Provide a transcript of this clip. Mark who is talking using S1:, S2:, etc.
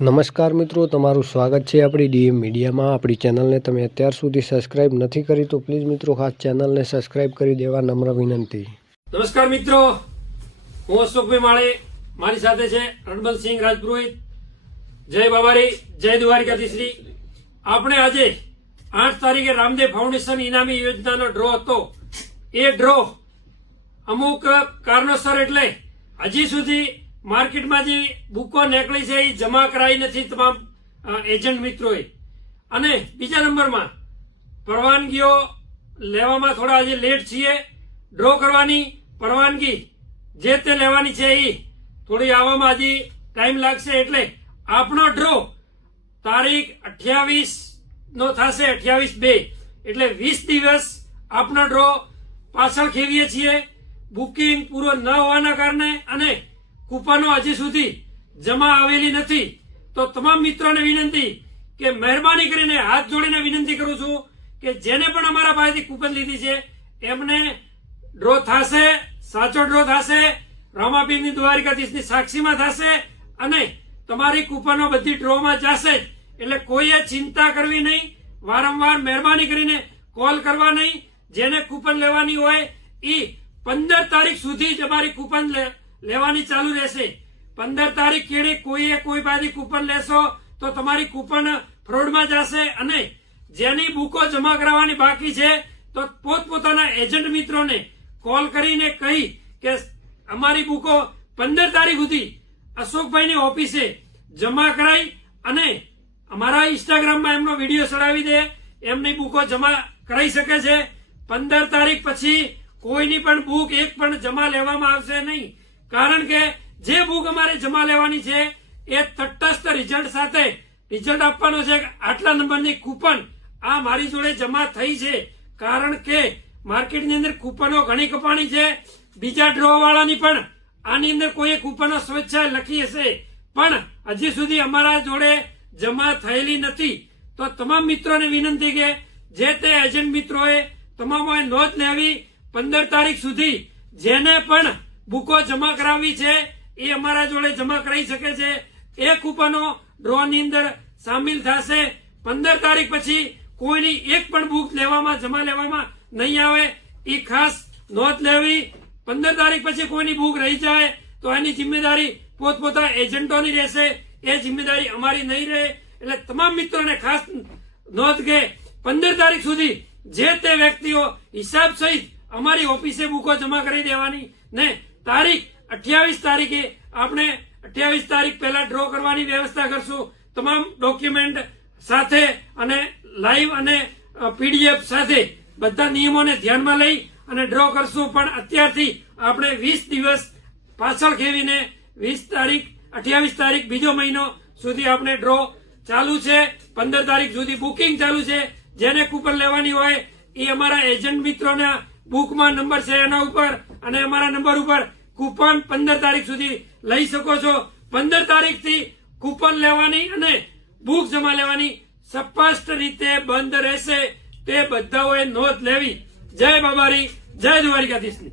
S1: નમસ્કાર મિત્રો તમારું સ્વાગત છે આપણી ડીએમ મીડિયામાં આપણી ચેનલને તમે અત્યાર સુધી સબસ્ક્રાઇબ નથી કરી તો પ્લીઝ મિત્રો ખાસ ચેનલને સબસ્ક્રાઇબ કરી દેવા નમ્ર વિનંતી નમસ્કાર મિત્રો હું અશોકભાઈ માળે મારી સાથે છે રણબંતસિંહ રાજપુરોહિત જય બાબારી જય દ્વારિકાધીશ્રી આપણે આજે આઠ તારીખે રામદેવ ફાઉન્ડેશન ઇનામી યોજનાનો ડ્રો હતો એ ડ્રો અમુક કારણોસર એટલે હજી સુધી માર્કેટમાં જે બુકો નીકળી છે એ જમા કરાઈ નથી તમામ એજન્ટ મિત્રોએ અને બીજા નંબરમાં પરવાનગીઓ લેવામાં થોડા હજી લેટ છીએ ડ્રો કરવાની પરવાનગી જે તે લેવાની છે એ થોડી આવવામાં હજી ટાઈમ લાગશે એટલે આપણો ડ્રો તારીખ અઠ્યાવીસ નો થશે અઠ્યાવીસ બે એટલે વીસ દિવસ આપણો ડ્રો પાછળ ખેવીએ છીએ બુકિંગ પૂરો ન હોવાના કારણે અને કૂપનો હજી સુધી જમા આવેલી નથી તો તમામ મિત્રોને વિનંતી કે મહેરબાની કરીને હાથ જોડીને વિનંતી કરું છું કે જેને પણ અમારા પાસેથી કૂપન લીધી છે એમને ડ્રો થશે સાચો ડ્રો થશે રમાપીરની દ્વારિકાધીશની સાક્ષીમાં થશે અને તમારી કૂપનો બધી ડ્રોમાં જશે એટલે કોઈએ ચિંતા કરવી નહીં વારંવાર મહેરબાની કરીને કોલ કરવા નહીં જેને કૂપન લેવાની હોય એ પંદર તારીખ સુધી જ અમારી કૂપન લે લેવાની ચાલુ રહેશે પંદર તારીખ કેડે કોઈએ કોઈ બાજુ કૂપન લેશો તો તમારી કૂપન ફ્રોડમાં જશે અને જેની બુકો જમા કરાવવાની બાકી છે તો પોતપોતાના એજન્ટ મિત્રોને કોલ કરીને કહી કે અમારી બુકો પંદર તારીખ સુધી અશોકભાઈની ઓફિસે જમા કરાઈ અને અમારા ઇન્સ્ટાગ્રામમાં એમનો વિડીયો ચડાવી દે એમની બુકો જમા કરાઈ શકે છે પંદર તારીખ પછી કોઈની પણ બુક એક પણ જમા લેવામાં આવશે નહીં કારણ કે જે બુક અમારે જમા લેવાની છે એ તટસ્થ રિઝલ્ટ સાથે રિઝલ્ટ આપવાનો છે આટલા નંબરની કૂપન આ મારી જોડે જમા થઈ છે કારણ કે માર્કેટની અંદર કૂપનો ઘણી કપાણી છે બીજા ડ્રો વાળાની પણ આની અંદર કોઈએ કૂપનો સ્વેચ્છાએ લખી હશે પણ હજી સુધી અમારા જોડે જમા થયેલી નથી તો તમામ મિત્રોને વિનંતી કે જે તે એજન્ટ મિત્રોએ તમામ નોંધ લેવી પંદર તારીખ સુધી જેને પણ બુકો જમા કરાવી છે એ અમારા જોડે જમા કરાવી શકે છે એ કૂપનો ડ્રોની અંદર સામેલ થશે પંદર તારીખ પછી કોઈની એક પણ બુક લેવામાં જમા લેવામાં નહીં આવે એ ખાસ નોંધ લેવી પંદર તારીખ પછી કોઈની બુક રહી જાય તો એની જિમ્મેદારી પોતપોતા એજન્ટોની રહેશે એ જિમ્મેદારી અમારી નહીં રહે એટલે તમામ મિત્રોને ખાસ નોંધ કે પંદર તારીખ સુધી જે તે વ્યક્તિઓ હિસાબ સહિત અમારી ઓફિસે બુકો જમા કરી દેવાની ને તારીખ અઠ્યાવીસ તારીખે આપણે અઠ્યાવીસ તારીખ પહેલા ડ્રો કરવાની વ્યવસ્થા કરશું તમામ ડોક્યુમેન્ટ સાથે અને લાઈવ અને પીડીએફ સાથે બધા નિયમોને ધ્યાનમાં લઈ અને ડ્રો કરશું પણ અત્યારથી આપણે વીસ દિવસ પાછળ ખેવીને વીસ તારીખ અઠ્યાવીસ તારીખ બીજો મહિનો સુધી આપણે ડ્રો ચાલુ છે પંદર તારીખ સુધી બુકિંગ ચાલુ છે જેને કૂપન લેવાની હોય એ અમારા એજન્ટ મિત્રોના બુકમાં નંબર છે એના ઉપર અને અમારા નંબર ઉપર કૂપન પંદર તારીખ સુધી લઈ શકો છો પંદર તારીખથી કૂપન લેવાની અને બુક જમા લેવાની સ્પષ્ટ રીતે બંધ રહેશે તે બધાઓએ નોંધ લેવી જય બાબારી જય દ્વારિકાધીશની